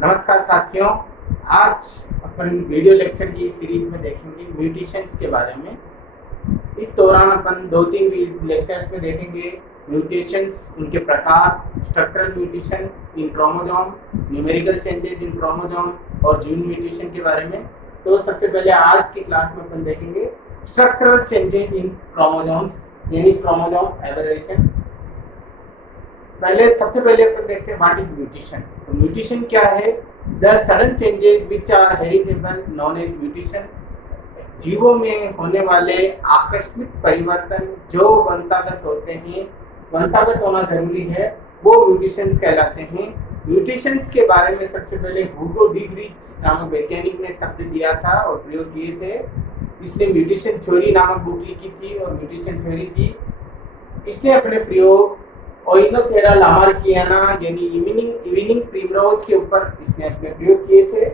नमस्कार साथियों, आज अपन वीडियो लेक्चर की सीरीज में देखेंगे म्यूटेशंस के बारे में। इस दौरान अपन 2-3 लेक्चर्स में देखेंगे म्यूटेशंस, उनके प्रकार, structural mutation in chromosome, numerical changes in chromosome और जीन म्यूटेशन के बारे में। तो सबसे पहले आज की क्लास में अपन देखेंगे स्ट्रक्चरल चेंजेस इन क्रोमोसोम यानी क्रोमोसोम एबरेशन। सबसे पहले अपन देखते हैं व्हाट इज म्यूटेशन। तो म्यूटेशन क्या है? The sudden changes which are heritable known as mutation. जीवों में होने वाले आकस्मिक परिवर्तन जो वंशागत होते हैं, वंशागत होना जरूरी है, वो म्यूटेशंस कहलाते हैं। म्यूटेशंस के बारे में सबसे पहले ह्यूगो डी ग्रीच नामक वैज्ञानिक ने शब्द दिया था और प्रयोग किए थे। इसने म्यूटेशन थ्योरी नामक बुक लिखी थी और म्यूटेशन थ्योरी दी। इसने अपने प्रयोग ओइनोथेरा लामार्कियाना यानी इवनिंग प्रिमरोज के ऊपर इसने अपने प्रयोग किए थे।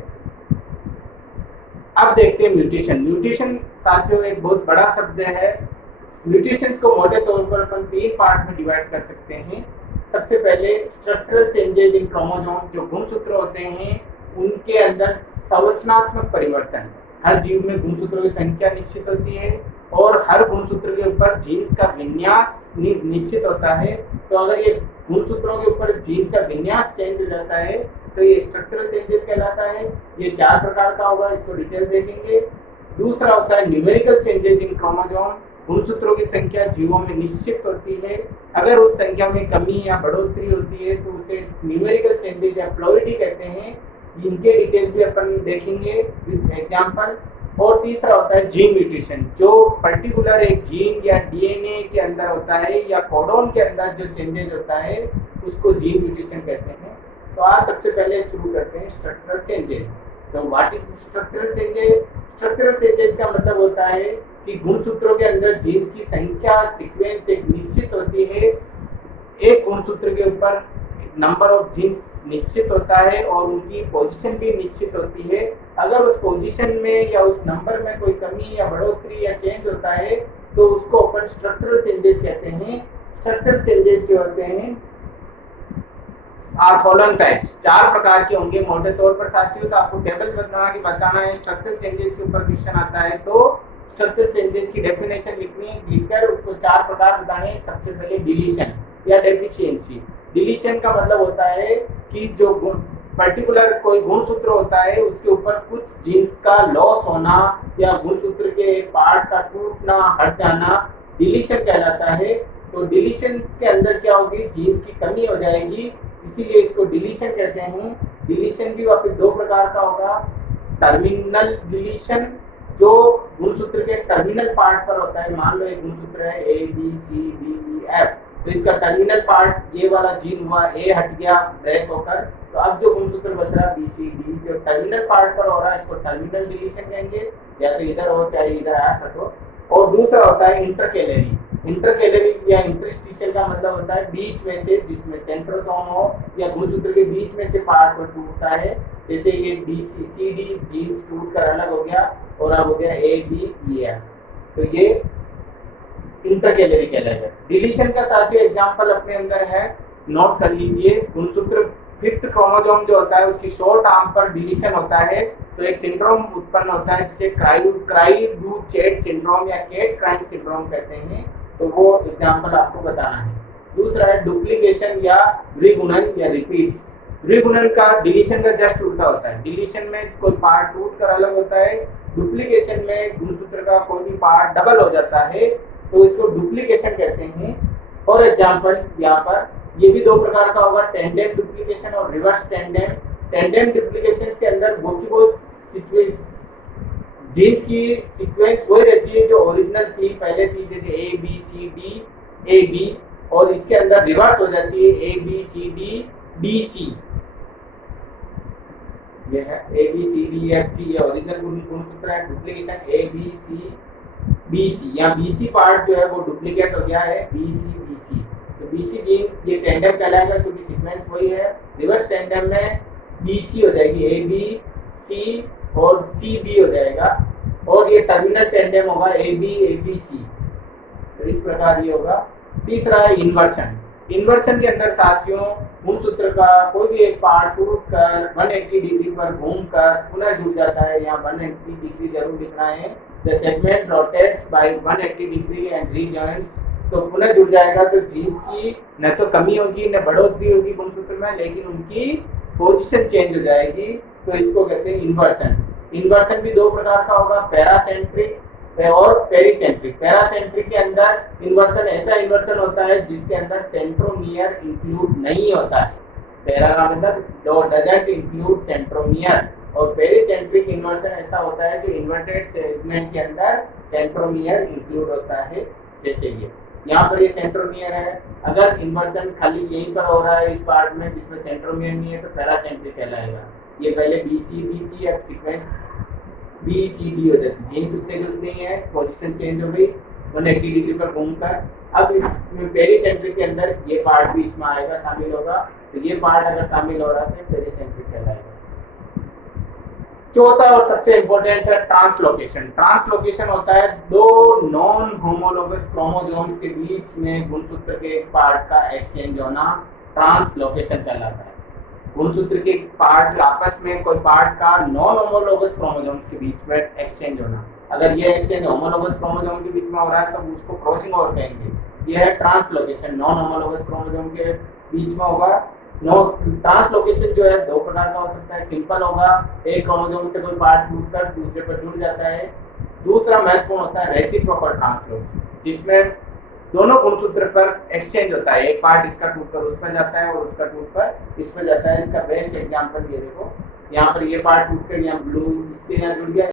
अब देखते हैं म्यूटेशन। म्यूटेशन साथियों एक बहुत बड़ा शब्द है। म्यूटेशंस को मोटे तौर पर अपन 3 पार्ट में डिवाइड कर सकते हैं। सबसे पहले स्ट्रक्चरल चेंजेस इन क्रोमोसोम, जो गुणसूत्र होते हैं उनके अंदर संरचनात्मक परिवर्तन। हर जीव में गुणसूत्रों की संख्या निश्चित होती है और हर गुणसूत्र के ऊपर जीन्स का विन्यास निश्चित होता है। तो अगर ये गुणसूत्रों के ऊपर जीन्स का विन्यास चेंज हो जाता है तो ये स्ट्रक्चरल चेंजेस कहलाता है। ये 4 प्रकार का होगा, इसको डिटेल देखेंगे। दूसरा होता है न्यूमेरिकल चेंजेस इन क्रोमोसोम। गुणसूत्रों की संख्या जीवों में निश्चित होती है, अगर उस संख्या में कमी या बढ़ोतरी होती है तो उसे न्यूमेरिकल चेंजेस या प्लॉइडी कहते हैं। इनके डिटेल भी अपन देखेंगे विद एग्जांपल। और तीसरा होता है जीन म्यूटेशन, जो पर्टिकुलर एक जीन या डीएनए के अंदर होता है या कोडोन के अंदर जो चेंजेस होता है उसको जीन म्यूटेशन कहते हैं। तो आज सबसे पहले शुरू करते हैं स्ट्रक्चरल चेंजेस। तो what is structural changes? Structural changes का मतलब होता है कि गुणसूत्रों के अंदर जीन्स की संख्या सीक्वेंस एक निश्चित होती है। एक गुणसूत्र के ऊपर नंबर ऑफ जीन्स निश्चित होता है और उनकी पोजीशन भी निश्चित होती है। अगर उस पोजीशन में या उस नंबर में कोई कमी या बढ़ोतरी या चेंज होता है तो उसको अपन स्ट्रक्चरल चेंजेस कहते हैं। स्ट्रक्चरल चेंजेस जो होते हैं आर फॉलोइंग टाइप्स, 4 प्रकार के होंगे मोटे तौर पर साथियों। तो आपको टेबल बना के बताना है। स्ट्रक्चरल चेंजेस के ऊपर क्वेश्चन आता है तो स्ट्रक्चरल चेंजेस की डेफिनेशन लिखनी है, लिखकर उसको 4 प्रकार बताने हैं। सबसे पहले डिलीशन या डेफिशिएंसी। डिलीशन का मतलब होता है कि जो पर्टिकुलर कोई गुणसूत्र होता है उसके ऊपर कुछ जीन्स का लॉस होना या गुणसूत्र के एक पार्ट का टूटना, हट जाना डिलीशन कहलाता है। तो डिलीशन के अंदर क्या होगी? जीन्स की कमी हो जाएगी, इसीलिए इसको डिलीशन कहते हैं। डिलीशन भी वापस 2 प्रकार का होगा। टर्मिनल डिलीशन, जो गुणसूत्र के टर्मिनल पार्ट पर होता है। मान लो एक गुणसूत्र है A B C D E F, तो इसका टर्मिनल पार्ट ये वाला जीन हुआ, ए हट गया ब्रेक होकर, तो अब जो गुणसूत्र बच रहा बी सी डी, जो टर्मिनल पार्ट पर हो रहा है इसको टर्मिनल डिलीशन कहेंगे। या तो इधर हो चाहे इधर हटो। और दूसरा होता है इंटरकैलरी। इंटरकैलरी या इंटरस्टिशियल का मतलब होता है बीच में से, जिसमें सेंट्रोसोम हो या गुणसूत्र के बीच में से पार्ट को टूटता है। जैसे ये बी सी डी जीन्स टूट कर अलग हो गया और अब हो गया ए बी ई एफ, तो ये इंटरकैलरी कहलाएगा। डिलीशन का साथियों एग्जांपल अपने अंदर है, नोट कर लीजिए। गुणसूत्र 5th क्रोमोसोम जो होता है उसकी शॉर्ट आर्म पर डिलीशन होता है तो एक सिंड्रोम उत्पन्न होता है जिसे क्राई-डू-चैट सिंड्रोम या कैट क्राइंग सिंड्रोम कहते हैं। तो वो एग्जांपल आपको बताना है। दूसरा है डुप्लीकेशन या द्विगुणन या रिपीट्स। द्विगुणन का डिलीशन का जस्ट उल्टा होता है। डिलीशन में कोई पार्ट टूट कर अलग होता है, डुप्लीकेशन में गुणसूत्र का कोई भी पार्ट डबल हो जाता है तो इसको डुप्लीकेशन कहते हैं। और एग्जांपल यहाँ पर ये भी 2 प्रकार का होगा, टेंडेम डुप्लीकेशन और रिवर्स टेंडेम। टेंडेम डुप्लीकेशन के अंदर वो सीक्वेंस जीन्स की सीक्वेंस वही रहती है जो ओरिजिनल थी, पहले थी, जैसे A B C D A B, और इसके अंदर रिवर्स हो जाती है A B C D D C. ये है A B C D F G, ये ओरिजिनल गुणसूत्र है। Duplication A B C B C, यहाँ बी सी पार्ट जो है वो डुप्लीकेट हो गया है बी सी। तो बी सी जीन ये टेंडेम कहलाएगा क्योंकि सीक्वेंस वही है। रिवर्स टेंडेम में बी सी हो जाएगी ए बी सी और सी बी हो जाएगा, और ये टर्मिनल टेंडेम होगा ए बी सी। तो इस प्रकार ये होगा। तीसरा है इन्वर्शन। इन्वर्सन के अंदर साथियों गुणसूत्र का कोई भी एक पार्ट टूट कर 180 डिग्री पर घूमकर पुनः जुड़ जाता है। यहाँ 180 डिग्री जरूर लिखना है। The segment rotates by 180 degree and rejoints, तो पुनः जुड़ जाएगा तो जीन्स की न तो कमी होगी न बढ़ोतरी होगी गुणसूत्र में, लेकिन उनकी पोजीशन चेंज हो जाएगी। तो इसको कहते हैं इन्वर्सन। इन्वर्सन भी दो प्रकार का होगा, पैरासेंट्रिक और पेरिसेंट्रिक। पैरासेंट्रिक के अंदर इन्वर्सन ऐसा इन्वर्सन होता है जिसके अंदर सेंट्रोमियर इंक्लूड नहीं होता है। पैरा का मतलब डजंट इंक्लूड सेंट्रोमियर, और पेरिसेंट्रिक इन्वर्सन ऐसा होता है जो इन्वर्टेड सेगमेंट के अंदर सेंट्रोमियर इंक्लूड होता है। जैसे ये यहाँ पर ये सेंट्रोमियर है, अगर इन्वर्सन खाली यहीं पर हो रहा है इस पार्ट में जिसमें सेंट्रोमियर नहीं है तो पैरासेंट्रिक कहलाएगा। ये पहले BCD थी, अब सीक्वेंस BCD हो जाती, जीन्स उतने जुड़ते हैं, पोजीशन चेंज हो गई 180 डिग्री पर घूमकर। अब इसमें पेरिसेंट्रिक के अंदर ये पार्ट भी इसमें आएगा, शामिल होगा। तो ये पार्ट अगर शामिल हो रहा है तो पेरिसेंट्रिक कहलाएगा। चौथा और सबसे इंपॉर्टेंट है ट्रांसलोकेशन। ट्रांसलोकेशन होता है दो नॉन होमोलोगस क्रोमोसोम्स के बीच में गुणसूत्र के एक पार्ट का एक्सचेंज होना ट्रांसलोकेशन कहलाता है। गुणसूत्र के पार्ट आपस में कोई पार्ट का नॉन होमोलोगस क्रोमोसोम्स के बीच में एक्सचेंज होना। अगर ये एक्सचेंज होमोलोगस क्रोमोसोम के बीच में हो रहा है तो उसको क्रॉसिंग ओवर कहेंगे। ये है ट्रांसलोकेशन, नॉन होमोलोगस क्रोमोसोम के बीच में होगा। ट्रांसलोकेशन जो है दो प्रकार का हो सकता है। सिंपल होगा, एक क्रोमोसोम से कोई पार्ट टूटकर दूसरे पर जुड़ जाता है। दूसरा महत्वपूर्ण होता है रेसिप्रोकल ट्रांसलोकेशन, जिसमें दोनों गुणसूत्र पर एक्सचेंज होता है। एक पार्ट इसका टूटकर उस पर जाता है और उसका टूटकर इस पर जाता है। इसका बेस्ट एग्जांपल ये देखो, यहाँ पर ये पार्ट टूटकर यहाँ ब्लू इसके यहाँ जुड़ गया,